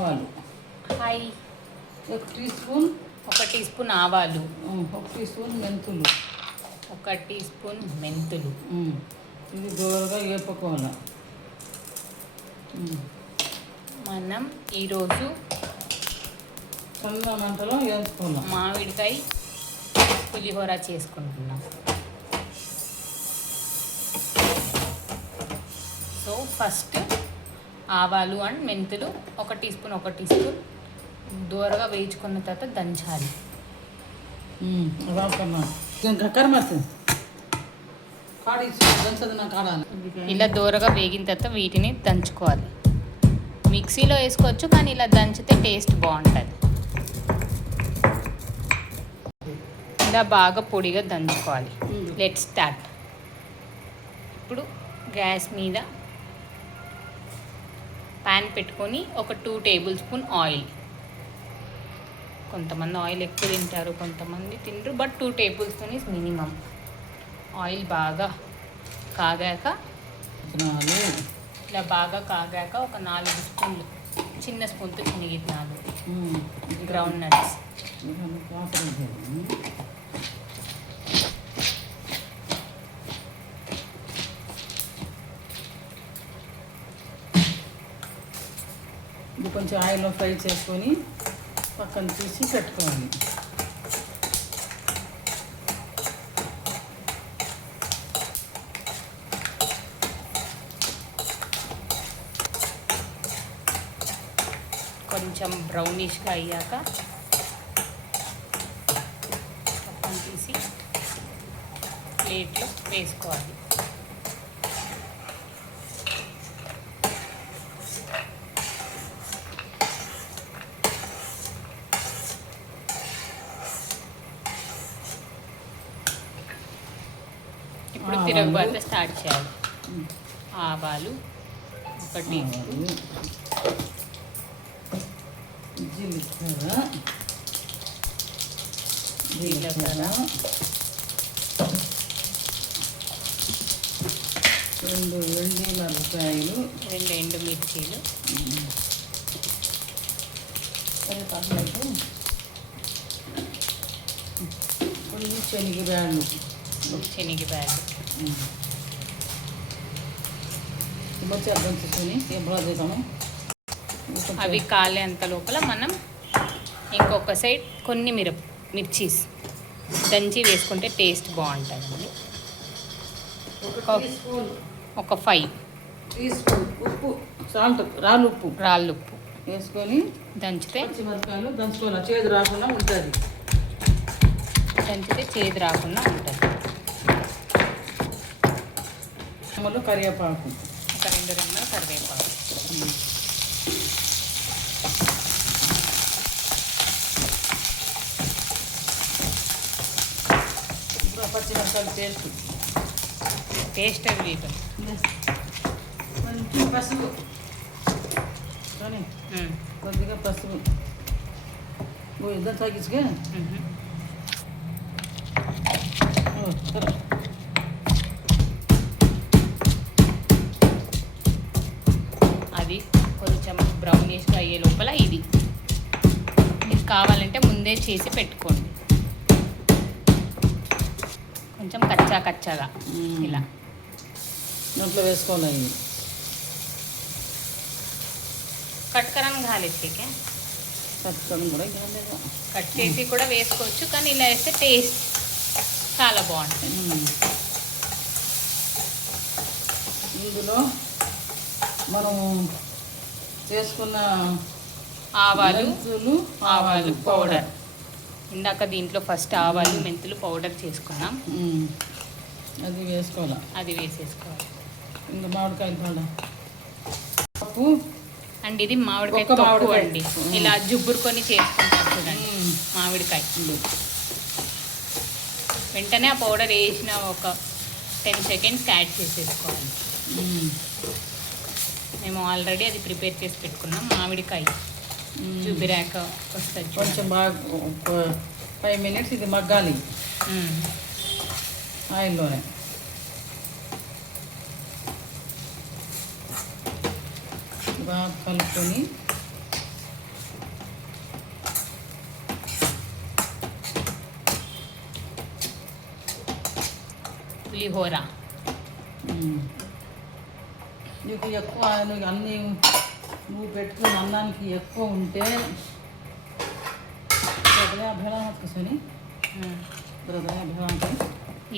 ఆవాలు. Hi. 1 teaspoon. 1 teaspoon ఆవాలు. 1 tea spoon మెంతులు. 1 టీ స్పూన్ మెంతులు. ఇది దోరగా వేపుకోవాలి. మనం ఈరోజు సన్న మంటలో వేసుకోవాలి. మామిడికాయ పులిహోర చేసుకుంటున్నాం. సో ఫస్ట్ ఆవాలు అండ్ మెంతులు 1 టీ స్పూన్ దూరగా వేయించుకున్న తర్వాత దంచాలి. ఇలా దూరగా వేగిన తర్వాత వీటిని దంచుకోవాలి. మిక్సీలో వేసుకోవచ్చు, కానీ ఇలా దంచితే టేస్ట్ బాగుంటుంది. ఇలా బాగా పొడిగా దంచుకోవాలి. Let's start. ఇప్పుడు గ్యాస్ మీద ప్యాన్ పెట్టుకొని ఒక 2 టేబుల్ స్పూన్ ఆయిల్. కొంతమంది ఆయిల్ ఎక్కువ తింటారు, కొంతమంది తింటారు, but 2 table spoon is minimum. Oil బాగా కాగాక ఇలా బాగా కాగాక ఒక 4 స్పూన్లు చిన్న స్పూన్తో శనగిత్తనాలు, గ్రౌండ్ నట్స్, ఇది కొంచెం ఆయిల్లో ఫ్రై చేసుకొని పక్కన తీసి పెట్టుకోవాలి. కొంచెం బ్రౌనిష్గా అయ్యాక పక్కన తీసి ప్లేట్లో వేసుకోవాలి. ఇప్పుడు తిరగబాత స్టార్ట్ చేయాలి. ఆవాలు 1 టీ స్పూన్, జీలకర్ర, 2 ఎండుమిరపకాయలు, 2 ఎండుమిర్చీలు, కొన్ని శనగబ్యాళ్ళు, దంచుకొని ఎప్పుడు చేద్దాము. అవి కాలేంత లోపల మనం ఇంకొక సైడ్ కొన్ని మిర్చీస్ దంచి వేసుకుంటే టేస్ట్ బాగుంటుందండి. ఒక 5 టీ స్పూన్ ఉప్పు, సాల్ట్, రాళ్ళుప్పు వేసుకొని దంచితే పచ్చిమిరపకాయలు దంచుకోవాలి. చేదు రాకుండా ఉంటుంది. కరివేపాకు, ఒక 2 రెమ్మలు కరివేపాకు, పచ్చిమిరపకాయలు టేస్ట్ అవి కొంచెం పసుపు, కొద్దిగా పసుపు ఇద్దరు తగ్గించుగా అది కొంచెం బ్రౌనిష్గా అయ్యే లోపల ఇది మీరు కావాలంటే ముందే చేసి పెట్టుకోండి. కొంచెం కచ్చాగా ఇలా దాంట్లో వేసుకోవాలి. కట్కరం కాలేకే కూడా కట్ చేసి కూడా వేసుకోవచ్చు, కానీ ఇలా వేస్తే టేస్ట్ చాలా బాగుంటుంది. ఇందులో మనం చేసుకున్న ఆవాలు పౌడర్, ఇందాక దీంట్లో ఫస్ట్ ఆవాలు మెంతులు పౌడర్ చేసుకున్నాం, అది వేసేసుకోవాలి. ఇంకా మామిడికాయ పప్పు అండ్ ఇది మామిడికాయ అండి. ఇలా జుబ్బురుకొని చేసుకుంటాం చూడండి. మామిడికాయ వెంటనే ఆ పౌడర్ వేసిన ఒక 10 సెకండ్స్ యాడ్ చేసేసుకోవాలి. మేము ఆల్రెడీ అది ప్రిపేర్ చేసి పెట్టుకున్నాం. మామిడికాయ చూపిరాక వస్తుంది కొంచెం బాగా 5 మినిట్స్ ఇది మగ్గాలి ఆయిల్లోనే. బాగా కలుపుకొని పులిహోర. నీకు ఎక్కువ నువ్వు అన్నీ నువ్వు పెట్టుకున్న అన్నానికి ఎక్కువ ఉంటే అభిరామని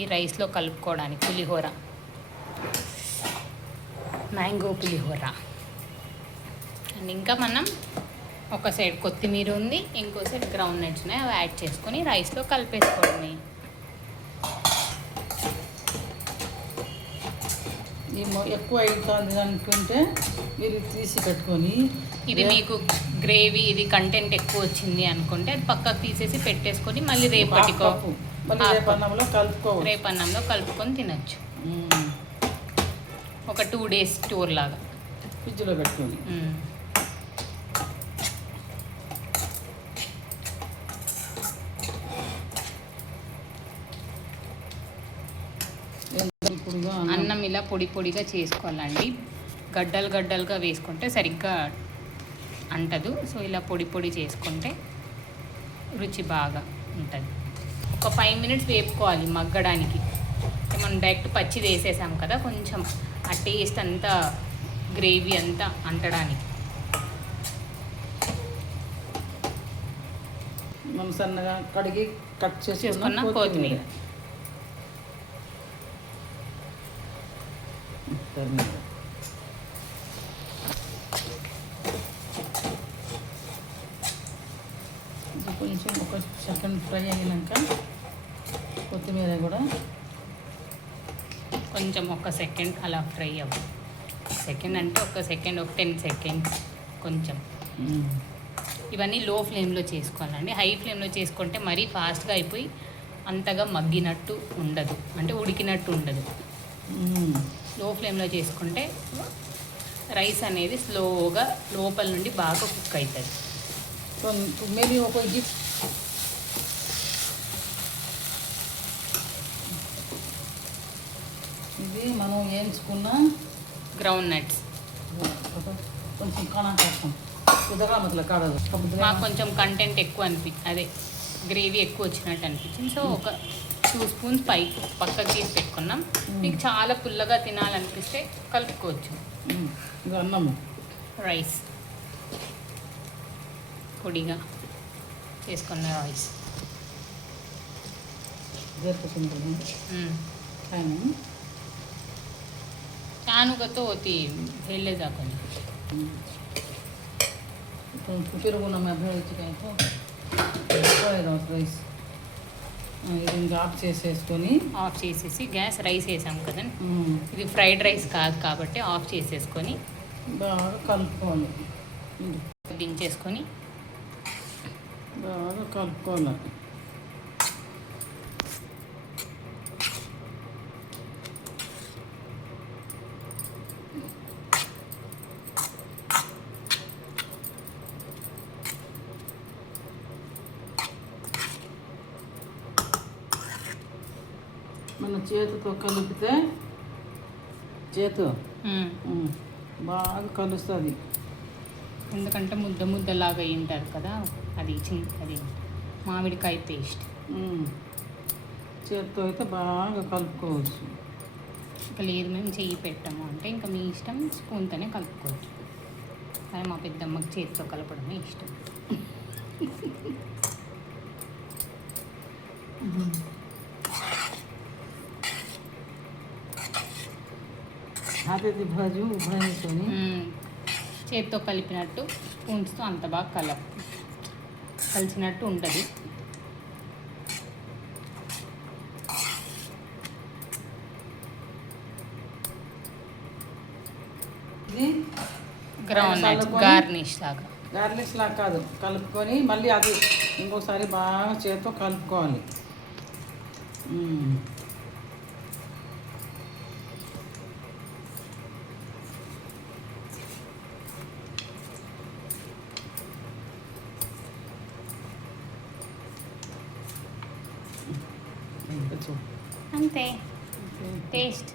ఈ రైస్లో కలుపుకోవడానికి పులిహోర, మ్యాంగో పులిహోర. అండ్ ఇంకా మనం ఒక సైడ్ కొత్తిమీర ఉంది, ఇంకో సైడ్ గ్రౌండ్ నట్స్ ఉన్నాయి, అవి యాడ్ చేసుకొని రైస్లో కలిపేసుకోవడమే. ఎక్కువ అవుతుంది అనుకుంటే మీరు తీసి పెట్టుకొని, ఇది మీకు గ్రేవీ ఇది కంటెంట్ ఎక్కువ వచ్చింది అనుకుంటే అది పక్కకు తీసేసి పెట్టేసుకొని మళ్ళీ రేపటికో రేపన్నంలో కలుపుకొని తినచ్చు. ఒక 2 days స్టోర్ లాగా ఫ్రిడ్జ్లో పెట్టుకొని. అన్నం ఇలా పొడి పొడిగా చేసుకోవాలండి. గడ్డలు గడ్డలుగా వేసుకుంటే సరిగ్గా అంటదు. సో ఇలా పొడి పొడి చేసుకుంటే రుచి బాగా ఉంటుంది. ఒక 5 minutes వేపుకోవాలి మగ్గడానికి. మనం డైరెక్ట్ పచ్చిది వేసేసాం కదా, కొంచెం ఆ టేస్ట్ అంతా గ్రేవీ అంతా అంటడానికి. మనం సన్నగా కడిగి కట్ చేసుకున్న కొత్తిమీర. కొంచెం ఒక సెకండ్ ఫ్రై అయినాక కొత్తిమీర కూడా కొంచెం ఒక సెకండ్ అలా ఫ్రై అవ్వాలి. సెకండ్ అంటే ఒక సెకండ్, ఒక 10 seconds కొంచెం. ఇవన్నీ లో ఫ్లేమ్లో చేసుకోవాలండి. హై ఫ్లేమ్లో చేసుకుంటే మరీ ఫాస్ట్గా అయిపోయి అంతగా మగ్గినట్టు ఉండదు, అంటే ఉడికినట్టు ఉండదు. లో ఫ్లేమ్లో చేసుకుంటే రైస్ అనేది స్లోగా లోపల నుండి బాగా కుక్ అవుతుంది. మేబీ ఒక ఇది మనం వేయించుకున్న గ్రౌండ్ నట్స్ కొంచెం కణాకేస్తాం. కుదగా మొదలు కాడదు. మాకు కొంచెం కంటెంట్ ఎక్కువ అదే గ్రేవీ ఎక్కువ వచ్చినట్టు అనిపించింది. సో ఒక 2 spoons పక్కకి తీసి పెట్టుకున్నాం. మీకు చాలా పుల్లగా తినాలనిపిస్తే కలుపుకోవచ్చు. ఇది అన్నము రైస్ పొడిగా చేసుకున్న రైస్ జరుపుకుంటుంది. చానుకతో ఒత్తి వెళ్ళేదా కొంచెం పెరుగున్న అభివృద్ధికైతే రైస్ ఇది ఇంకా ఆఫ్ చేసేసి గ్యాస్ రైస్ వేసాం కదండి. ఇది ఫ్రైడ్ రైస్ కాదు కాబట్టి ఆఫ్ చేసేసుకొని బాగా కలుపుకోవాలి. దించేసుకొని బాగా కలుపుకోవాలి. మన చేతితో కలిపితే బాగా కలుస్తుంది. ఎందుకంటే ముద్దలాగా వేయింటారు కదా, అది మామిడికాయ పేస్ట్. చేతితో అయితే బాగా కలుపుకోవచ్చు. ఇంకా లేదు మేము చెయ్యి పెట్టాము అంటే ఇంకా మీ ఇష్టం, స్పూన్తోనే కలుపుకోవచ్చు. కానీ మా పెద్దమ్మకి చేతితో కలపడమే ఇష్టం. అది భాజు ఉభయతోని చేతితో కలిపినట్టు స్పూన్స్తో అంత బాగా కలిసినట్టు ఉంటుంది. ఇది గ్రౌండ్ గార్నిష్ లాగా కాదు, కలుపుకొని మళ్ళీ అది ఇంకోసారి బాగా చేతితో కలుపుకోవాలి. అంతే టేస్ట్.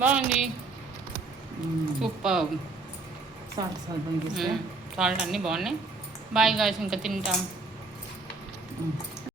బాగుంది, సూపర్. సాల్ట్ సాల్ట్ సాల్ట్ అన్నీ బాగున్నాయి. బాయ్ గాయ్స్, ఇంకా తింటాం.